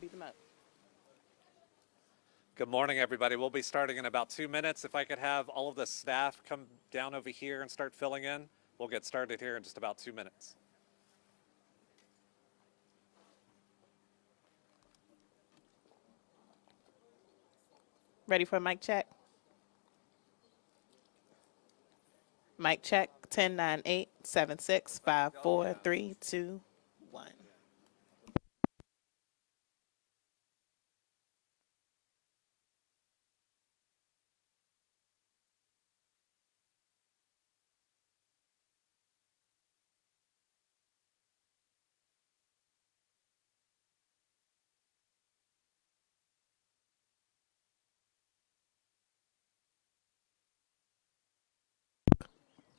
Beat them up. Good morning, everybody. We'll be starting in about 2 minutes. If I could have all of the staff come down over here and start filling in, we'll get started here in just about 2 minutes. Ready for a mic check? Mic check 10, 9, 8, 7, 6, 5, 4, 3, 2, 1.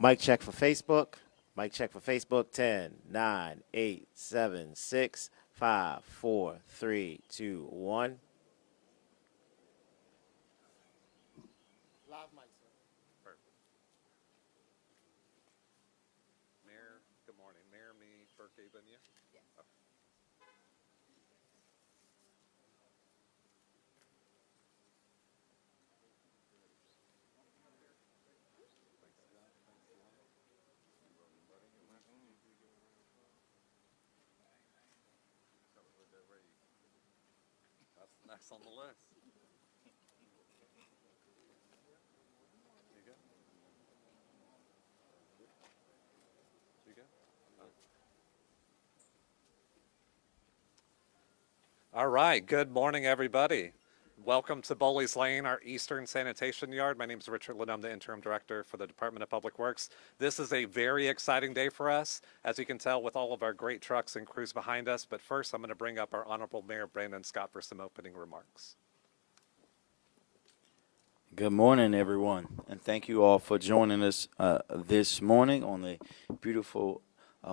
Mic check for Facebook. Mic check for Facebook. 10, 9, 8, 7, 6, 5, 4, 3, 2, 1. Live mic, sir. Perfect. Mayor, good morning. Mayor, me, Burke, and you? Yes. Okay. That's next on the list. You go. You go. All right. Good morning, everybody. Welcome to Bowley's Lane, our Eastern Sanitation Yard. My name is Richard Lynn. I'm the Interim Director for the Department of Public Works. This is a very exciting day for us, as you can tell with all of our great trucks and crews behind us. But first, I'm going to bring up our Honorable Mayor Brandon Scott for some opening remarks. Good morning, everyone, and thank you all for joining us this morning on the beautiful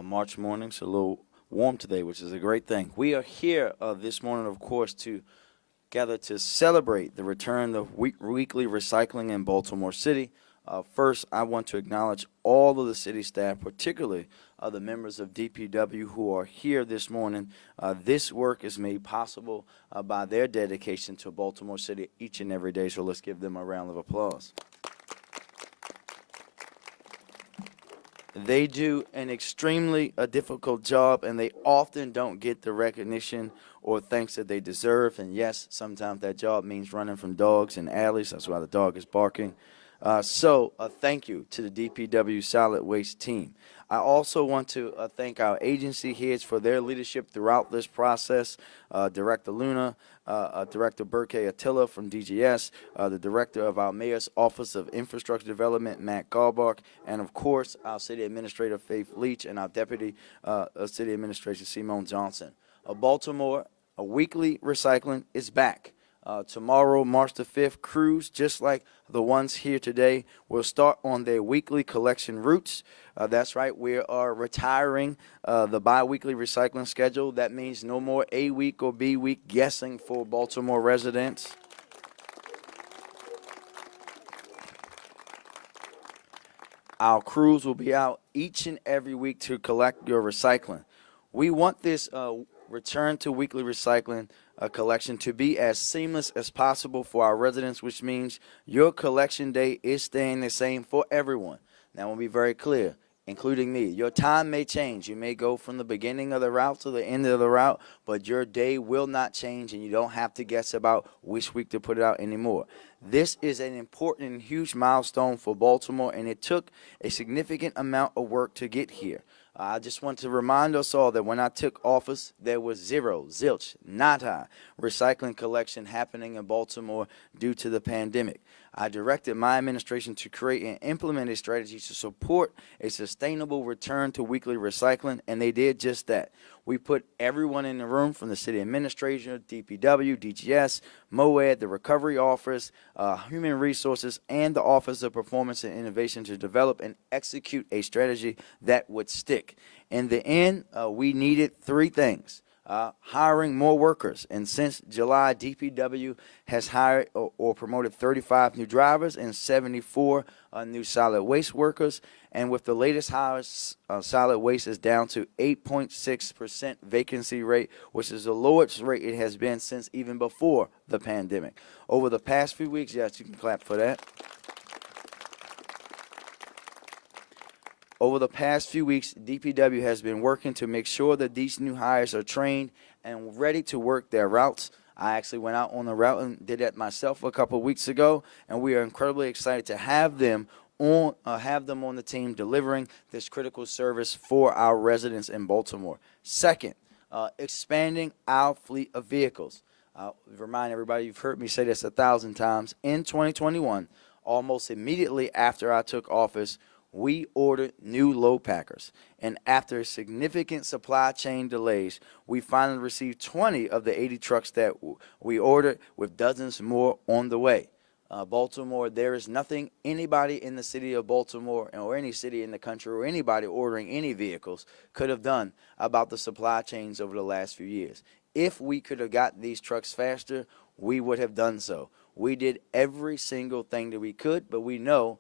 March morning. It's a little warm today, which is a great thing. We are here this morning, of course, to gather to celebrate the return of weekly recycling in Baltimore City. First, I want to acknowledge all of the city staff, particularly the members of DPW who are here this morning. This work is made possible by their dedication to Baltimore City each and every day, so let's give them a round of applause. They do an extremely difficult job, and they often don't get the recognition or thanks that they deserve. And yes, sometimes that job means running from dogs in alleys. That's why the dog is barking. So thank you to the DPW solid waste team. I also want to thank our agency heads for their leadership throughout this process. Director Luna, Director Burke Attila from DGS, the Director of our Mayor's Office of Infrastructure Development, Matt Garbach, and of course, our City Administrator, Faith Leach, and our Deputy City Administrator, Simone Johnson. Baltimore, weekly recycling is back. Tomorrow, March the 5th, crews, just like the ones here today, will start on their weekly collection routes. That's right, we are retiring the bi-weekly recycling schedule. That means no more A week or B week guessing for Baltimore residents. Our crews will be out each and every week to collect your recycling. We want this return to weekly recycling collection to be as seamless as possible for our residents, which means your collection day is staying the same for everyone. Now, we'll be very clear, including me. Your time may change. You may go from the beginning of the route to the end of the route, but your day will not change, and you don't have to guess about which week to put it out anymore. This is an important and huge milestone for Baltimore, and it took a significant amount of work to get here. I just want to remind us all that when I took office, there was zero, zilch, nada recycling collection happening in Baltimore due to the pandemic. I directed my administration to create and implement a strategy to support a sustainable return to weekly recycling, and they did just that. We put everyone in the room, from the city administration, DPW, DGS, MOED, the recovery office, human resources, and the Office of Performance and Innovation, to develop and execute a strategy that would stick. In the end, we needed three things. hiring more workers. And since July, DPW has hired or promoted 35 new drivers and 74 new solid waste workers. And with the latest hires, solid waste is down to 8.6% vacancy rate, which is the lowest rate it has been since even before the pandemic. Over the past few weeks, yes, you can clap for that. Over the past few weeks, DPW has been working to make sure that these new hires are trained and ready to work their routes. I actually went out on the route and did that myself a couple of weeks ago, and we are incredibly excited to have them on the team delivering this critical service for our residents in Baltimore. Second, expanding our fleet of vehicles. Remind everybody, you've heard me say this 1,000 times. In 2021, almost immediately after I took office, we ordered new load packers. And after significant supply chain delays, we finally received 20 of the 80 trucks that we ordered, with dozens more on the way. Baltimore, there is nothing anybody in the city of Baltimore or any city in the country or anybody ordering any vehicles could have done about the supply chains over the last few years. If we could have got these trucks faster, we would have done so. We did every single thing that we could, but we know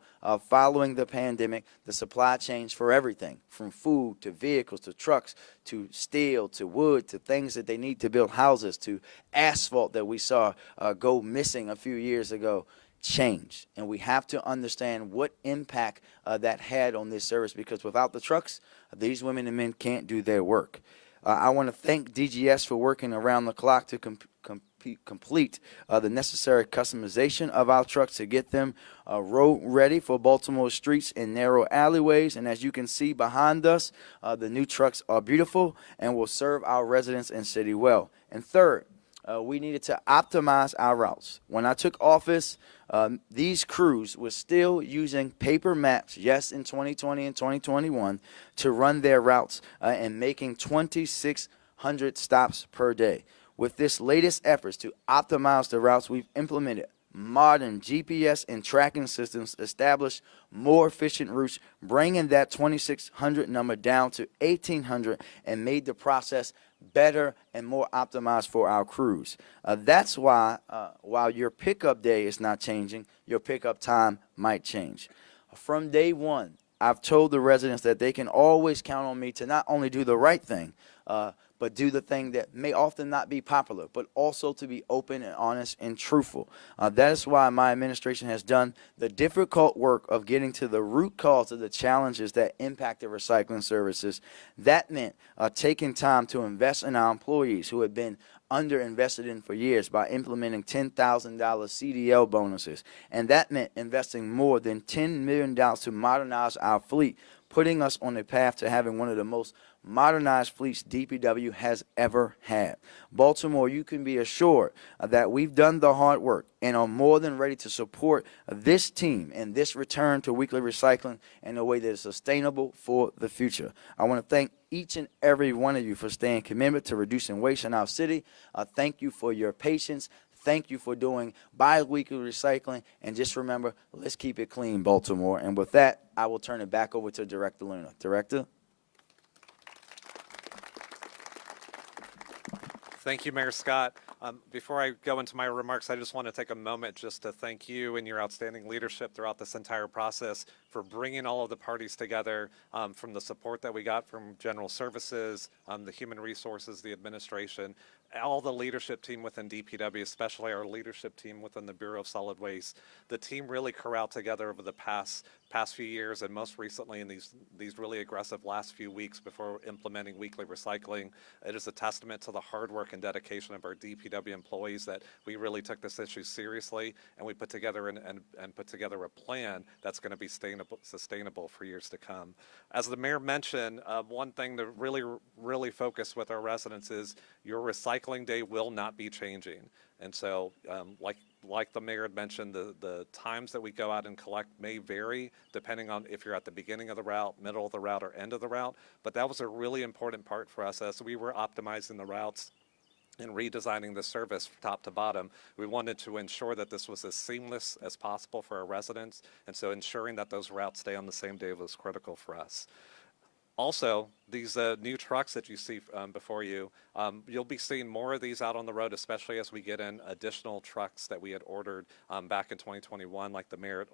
following the pandemic, the supply chains for everything, from food to vehicles to trucks to steel to wood to things that they need to build houses to asphalt that we saw go missing a few years ago, changed. And we have to understand what impact that had on this service, because without the trucks, these women and men can't do their work. I want to thank DGS for working around the clock to complete the necessary customization of our trucks to get them road ready for Baltimore streets and narrow alleyways. And as you can see behind us, the new trucks are beautiful and will serve our residents and city well. And third, we needed to optimize our routes. When I took office, these crews were still using paper maps, yes, in 2020 and 2021, to run their routes and making 2,600 stops per day. With this latest efforts to optimize the routes, we've implemented modern GPS and tracking systems, established more efficient routes, bringing that 2,600 number down to 1,800, and made the process better and more optimized for our crews. That's why, while your pickup day is not changing, your pickup time might change. From day one, I've told the residents that they can always count on me to not only do the right thing, but do the thing that may often not be popular, but also to be open and honest and truthful. That is why my administration has done the difficult work of getting to the root cause of the challenges that impact the recycling services. That meant taking time to invest in our employees who had been underinvested in for years by implementing $10,000 CDL bonuses. And that meant investing more than $10 million to modernize our fleet, putting us on a path to having one of the most modernized fleets DPW has ever had. Baltimore, you can be assured that we've done the hard work and are more than ready to support this team and this return to weekly recycling in a way that is sustainable for the future. I want to thank each and every one of you for staying committed to reducing waste in our city. Thank you for your patience. Thank you for doing bi-weekly recycling. And just remember, let's keep it clean, Baltimore. And with that, I will turn it back over to Director Luna. Director? Thank you, Mayor Scott. Before I go into my remarks, I just want to take a moment just to thank you and your outstanding leadership throughout this entire process for bringing all of the parties together, from the support that we got from General Services, the Human Resources, the administration, all the leadership team within DPW, especially our leadership team within the Bureau of Solid Waste. The team really corralled together over the past few years, and most recently in these really aggressive last few weeks before implementing weekly recycling. It is a testament to the hard work and dedication of our DPW employees that we really took this issue seriously, and we put together and put together a plan that's going to be sustainable for years to come. As the mayor mentioned, one thing to really focus with our residents is your recycling day will not be changing. And so, like the mayor had mentioned, the times that we go out and collect may vary depending on if you're at the beginning of the route, middle of the route, or end of the route. But that was a really important part for us as we were optimizing the routes and redesigning the service from top to bottom. We wanted to ensure that this was as seamless as possible for our residents, and so ensuring that those routes stay on the same day was critical for us. Also, these new trucks that you see before you, you'll be seeing more of these out on the road, especially as we get in additional trucks that we had ordered back in 2021, like the mayor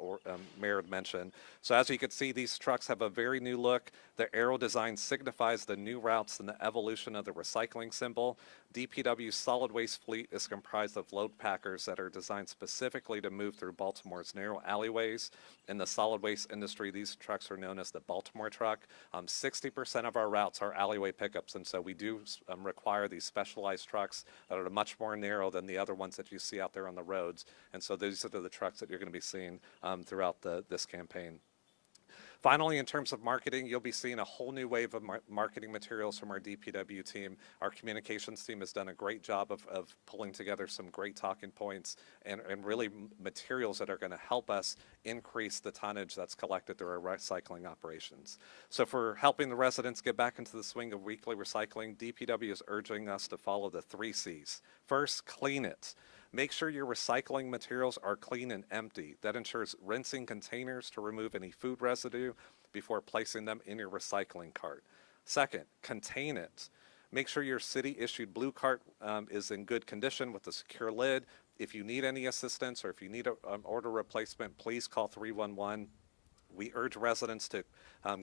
had mentioned. So as you can see, these trucks have a very new look. The arrow design signifies the new routes and the evolution of the recycling symbol. DPW's solid waste fleet is comprised of load packers that are designed specifically to move through Baltimore's narrow alleyways. In the solid waste industry, these trucks are known as the Baltimore truck. 60% of our routes are alleyway pickups, and so we do require these specialized trucks that are much more narrow than the other ones that you see out there on the roads. And so these are the trucks that you're going to be seeing throughout this campaign. Finally, in terms of marketing, you'll be seeing a whole new wave of marketing materials from our DPW team. Our communications team has done a great job of pulling together some great talking points and really materials that are going to help us increase the tonnage that's collected through our recycling operations. So for helping the residents get back into the swing of weekly recycling, DPW is urging us to follow the 3 C's. First, clean it. Make sure your recycling materials are clean and empty. That ensures rinsing containers to remove any food residue before placing them in your recycling cart. Second, contain it. Make sure your city-issued blue cart is in good condition with a secure lid. If you need any assistance or if you need an order replacement, please call 311. We urge residents to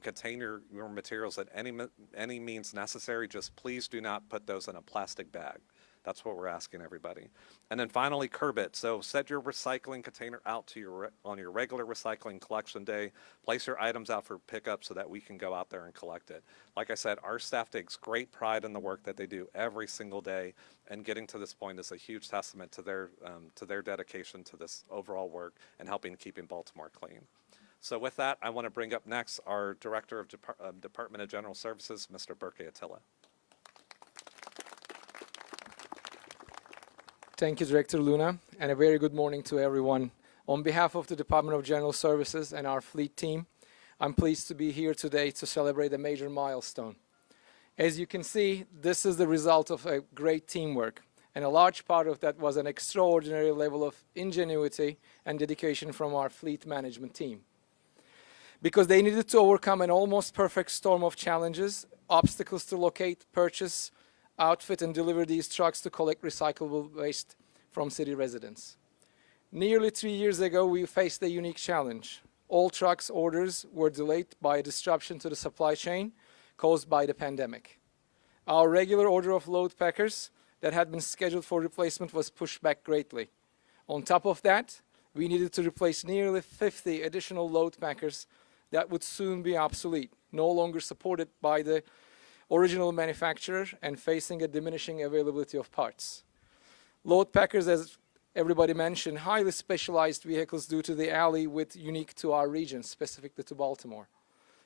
contain your materials at any means necessary. Just please do not put those in a plastic bag. That's what we're asking everybody. And then finally, curb it. So set your recycling container out to on your regular recycling collection day. Place your items out for pickup so that we can go out there and collect it. Like I said, our staff takes great pride in the work that they do every single day, and getting to this point is a huge testament to their dedication to this overall work and helping keeping Baltimore clean. So with that, I want to bring up next our Director of Department of General Services, Mr. Burke Attila. Thank you, Director Luna, and a very good morning to everyone. On behalf of the Department of General Services and our fleet team, I'm pleased to be here today to celebrate a major milestone. As you can see, this is the result of a great teamwork, and a large part of that was an extraordinary level of ingenuity and dedication from our fleet management team. Because they needed to overcome an almost perfect storm of challenges, obstacles to locate, purchase, outfit and deliver these trucks to collect recyclable waste from city residents. Nearly 3 years ago, we faced a unique challenge. All trucks orders were delayed by a disruption to the supply chain caused by the pandemic. Our regular order of load packers that had been scheduled for replacement was pushed back greatly. On top of that, we needed to replace nearly 50 additional load packers that would soon be obsolete, no longer supported by the original manufacturer and facing a diminishing availability of parts. Load packers, as everybody mentioned, highly specialized vehicles due to the alley width unique to our region, specifically to Baltimore.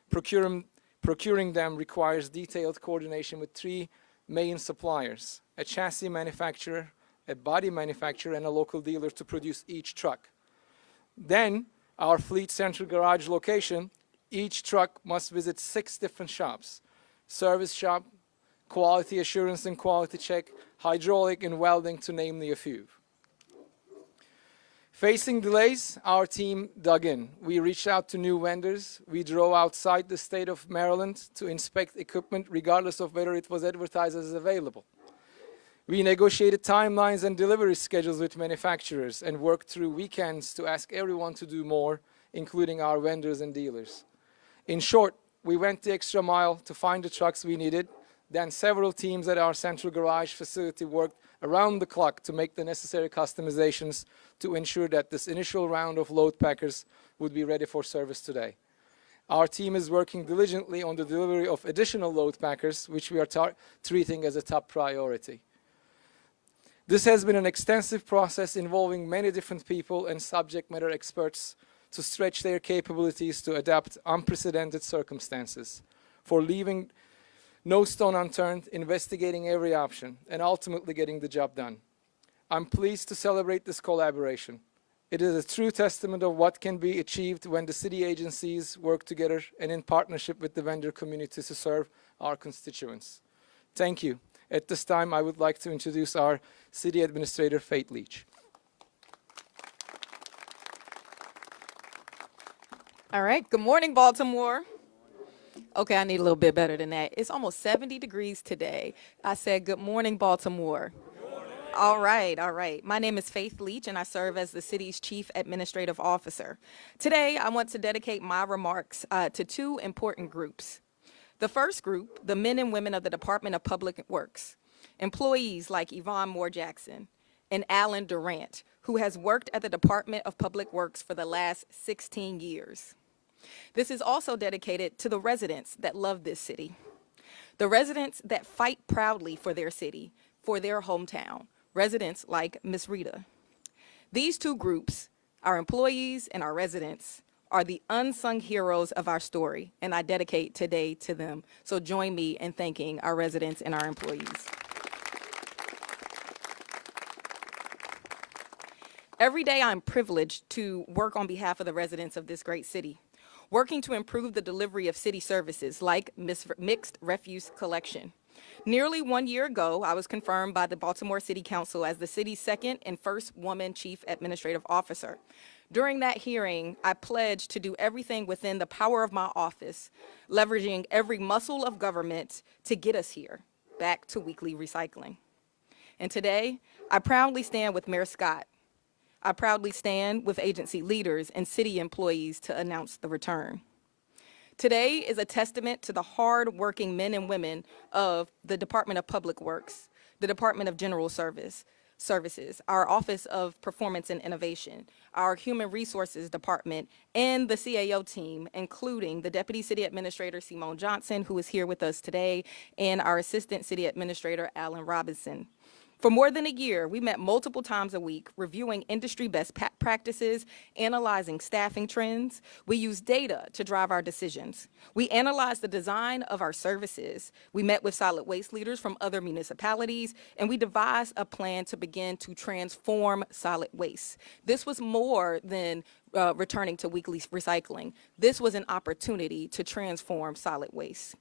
Procuring them requires detailed coordination with 3 main suppliers: a chassis manufacturer, a body manufacturer, and a local dealer to produce each truck. Then, our fleet central garage location, each truck must visit 6 different shops: service shop, quality assurance and quality check, hydraulic and welding, to name a few. Facing delays, our team dug in. We reached out to new vendors. We drove outside the state of Maryland to inspect equipment regardless of whether it was advertised as available. We negotiated timelines and delivery schedules with manufacturers and worked through weekends to ask everyone to do more, including our vendors and dealers. In short, we went the extra mile to find the trucks we needed. Then several teams at our central garage facility worked around the clock to make the necessary customizations to ensure that this initial round of load packers would be ready for service today. Our team is working diligently on the delivery of additional load packers, which we are treating as a top priority. This has been an extensive process involving many different people and subject matter experts to stretch their capabilities to adapt unprecedented circumstances, for leaving no stone unturned, investigating every option, and ultimately getting the job done. I'm pleased to celebrate this collaboration. It is a true testament of what can be achieved when the city agencies work together and in partnership with the vendor community to serve our constituents. Thank you. At this time, I would like to introduce our City Administrator, Faith Leach. All right, good morning, Baltimore. Okay, I need a little bit better than that. It's almost 70 degrees today. I said, good morning, Baltimore. All right, all right. My name is Faith Leach, and I serve as the city's Chief Administrative Officer. Today, I want to dedicate my remarks to two important groups. The first group, the men and women of the Department of Public Works, employees like Yvonne Moore-Jackson and Alan Durant, who has worked at the Department of Public Works for the last 16 years. This is also dedicated to the residents that love this city, the residents that fight proudly for their city, for their hometown, residents like Miss Rita. These two groups, our employees and our residents, are the unsung heroes of our story, and I dedicate today to them. So join me in thanking our residents and our employees. Every day I'm privileged to work on behalf of the residents of this great city, working to improve the delivery of city services like mixed refuse collection. Nearly 1 year ago, I was confirmed by the Baltimore City Council as the city's second and first woman chief administrative officer. During that hearing, I pledged to do everything within the power of my office, leveraging every muscle of government to get us here, back to weekly recycling. And today, I proudly stand with Mayor Scott. I proudly stand with agency leaders and city employees to announce the return. Today is a testament to the hard-working men and women of the Department of Public Works, the Department of General Services, our Office of Performance and Innovation, our Human Resources Department, and the CAO team, including the Deputy City Administrator, Simone Johnson, who is here with us today, and our Assistant City Administrator, Alan Robinson. For more than a year, we met multiple times a week, reviewing industry best practices, analyzing staffing trends. We used data to drive our decisions. We analyzed the design of our services. We met with solid waste leaders from other municipalities, and we devised a plan to begin to transform solid waste. This was more than returning to weekly recycling. This was an opportunity to transform solid waste.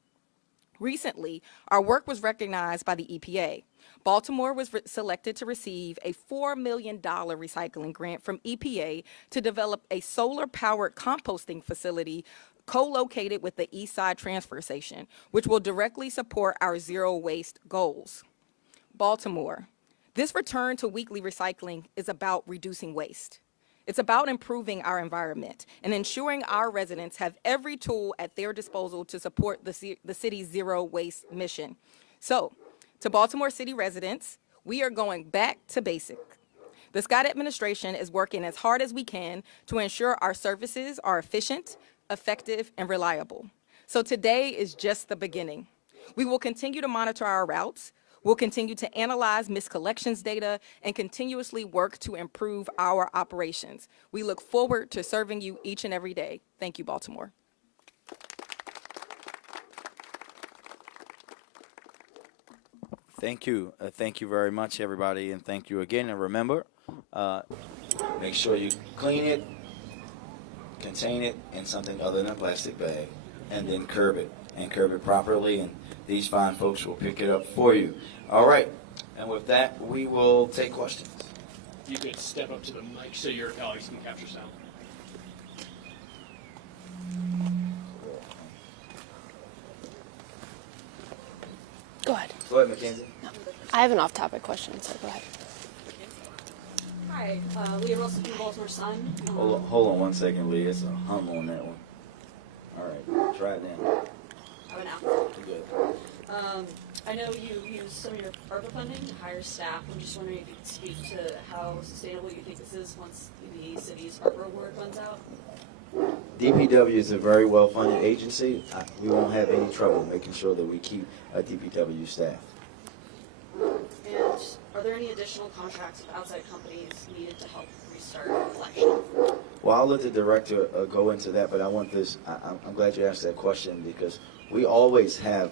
Recently, our work was recognized by the EPA. Baltimore was selected to receive a $4 million recycling grant from EPA to develop a solar-powered composting facility co-located with the East Side Transfer Station, which will directly support our zero waste goals. Baltimore, this return to weekly recycling is about reducing waste. It's about improving our environment and ensuring our residents have every tool at their disposal to support the city's zero waste mission. So, to Baltimore City residents, we are going back to basic. The Scott administration is working as hard as we can to ensure our services are efficient, effective, and reliable. So today is just the beginning. We will continue to monitor our routes. We'll continue to analyze miscollections data and continuously work to improve our operations. We look forward to serving you each and every day. Thank you, Baltimore. Thank you. Thank you very much, everybody, and thank you again. And remember, make sure you clean it, contain it in something other than a plastic bag, and then curb it properly, and these fine folks will pick it up for you. All right, and with that, we will take questions. You could step up to the mic so your colleagues can capture sound. Go ahead. Go ahead, Mackenzie. I have an off-topic question, so go ahead. Hi, Leah Wilson from Baltimore Sun. Hold on 1 second, Lee. It's a hum on that one. All right, try it now. How about now? Good. I know you use some of your ARPA funding to hire staff. I'm just wondering if you could speak to how sustainable you think this is once the city's ARPA award runs out. DPW is a very well-funded agency. We won't have any trouble making sure that we keep a DPW staff. And are there any additional contracts with outside companies needed to help restart collection? Well, I'll let the director go into that, but I want this. I'm glad you asked that question because we always have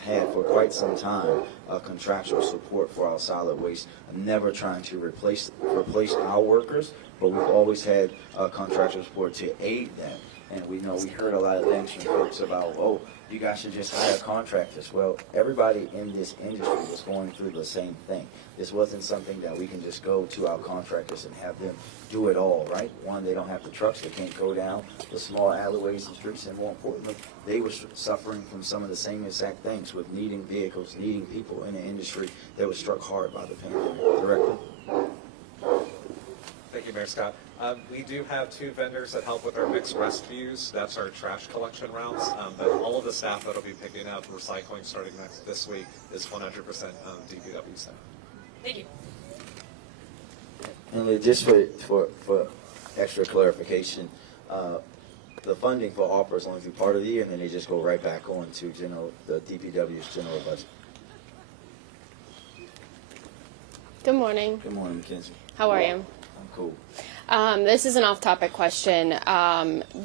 had for quite some time contractual support for our solid waste. Never trying to replace our workers, but we've always had contractual support to aid them And we know we heard a lot of things from folks about, oh, you guys should just hire contractors. Well, everybody in this industry was going through the same thing. This wasn't something that we can just go to our contractors and have them do it all, right? One, they don't have the trucks. They can't go down the small alleyways and streets. And more importantly, they were suffering from some of the same exact things with needing vehicles, needing people in an industry that was struck hard by the pandemic. Director? Thank you, Mayor Scott. We do have 2 vendors that help with our mixed rescues. That's our trash collection routes. But all of the staff that will be picking up recycling starting this week is 100% DPW staff. Thank you. And just for extra clarification, the funding for ARPA is only through part of the year, and then they just go right back on to the DPW's general budget. Good morning. Good morning, Mackenzie. How are you? I'm cool. This is an off-topic question.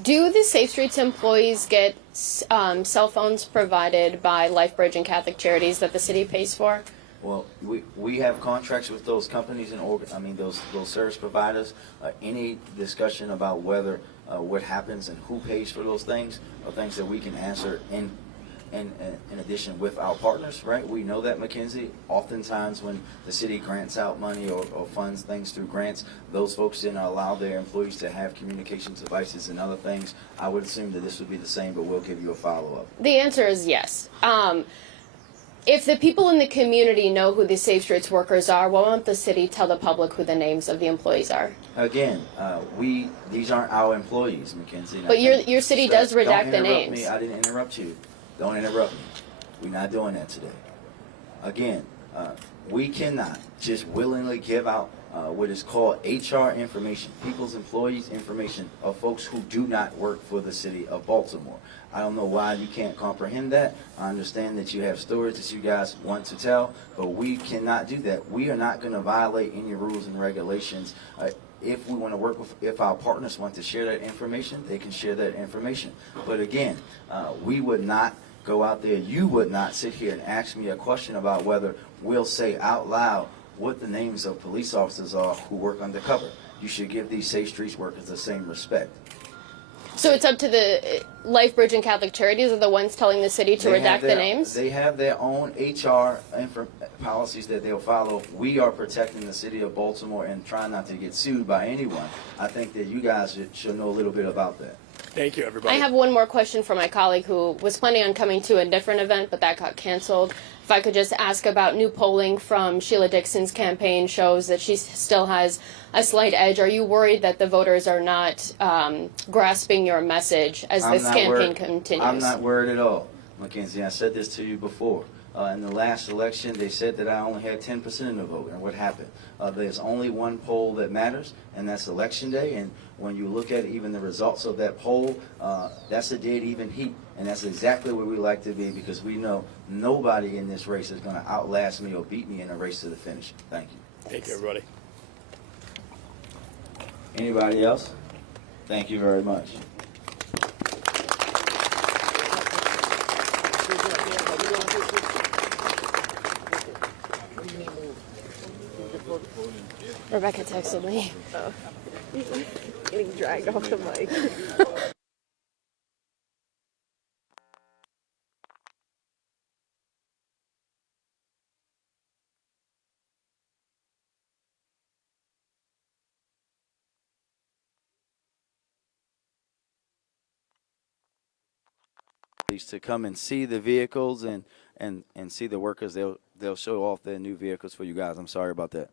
Do the Safe Streets employees get cell phones provided by LifeBridge and Catholic Charities that the city pays for? Well, we have contracts with those companies and those service providers. Any discussion about whether what happens and who pays for those things are things that we can answer in addition with our partners, right? We know that, Mackenzie, oftentimes when the city grants out money or funds things through grants, those folks then allow their employees to have communications devices and other things. I would assume that this would be the same, but we'll give you a follow-up. The answer is yes. If the people in the community know who the Safe Streets workers are, why won't the city tell the public who the names of the employees are? Again, these aren't our employees, Mackenzie. But your city does redact the Don't interrupt names. me. I didn't interrupt you. Don't interrupt me. We're not doing that today. Again, we cannot just willingly give out what is called HR information, people's employees information of folks who do not work for the city of Baltimore. I don't know why you can't comprehend that. I understand that you have stories that you guys want to tell, but we cannot do that. We are not going to violate any rules and regulations. If we want to work with, if our partners want to share that information, they can share that information. But again, we would not go out there, you would not sit here and ask me a question about whether we'll say out loud what the names of police officers are who work undercover. You should give these Safe Streets workers the same respect. So it's up to the LifeBridge and Catholic Charities are the ones telling the city to redact the names? They have their own HR policies that they'll follow. We are protecting the city of Baltimore and trying not to get sued by anyone. I think that you guys should know a little bit about that. Thank you, everybody. I have one more question for my colleague who was planning on coming to a different event, but that got canceled. If I could just ask about new polling from Sheila Dixon's campaign shows that she still has a slight edge. Are you worried that the voters are not grasping your message as this campaign continues? I'm not worried at all, Mackenzie. I said this to you before. In the last election, they said that I only had 10% of the vote. And what happened? There's only one poll that matters, and that's Election Day. And when you look at even the results of that poll, that's a dead even heat. And that's exactly where we like to be, because we know nobody in this race is going to outlast me or beat me in a race to the finish. Thank you. Thank you, everybody. Anybody else? Thank you very much. Rebecca texted me. Getting dragged off the mic. To come and see the vehicles and see the workers. They'll show off their new vehicles for you guys. I'm sorry about that.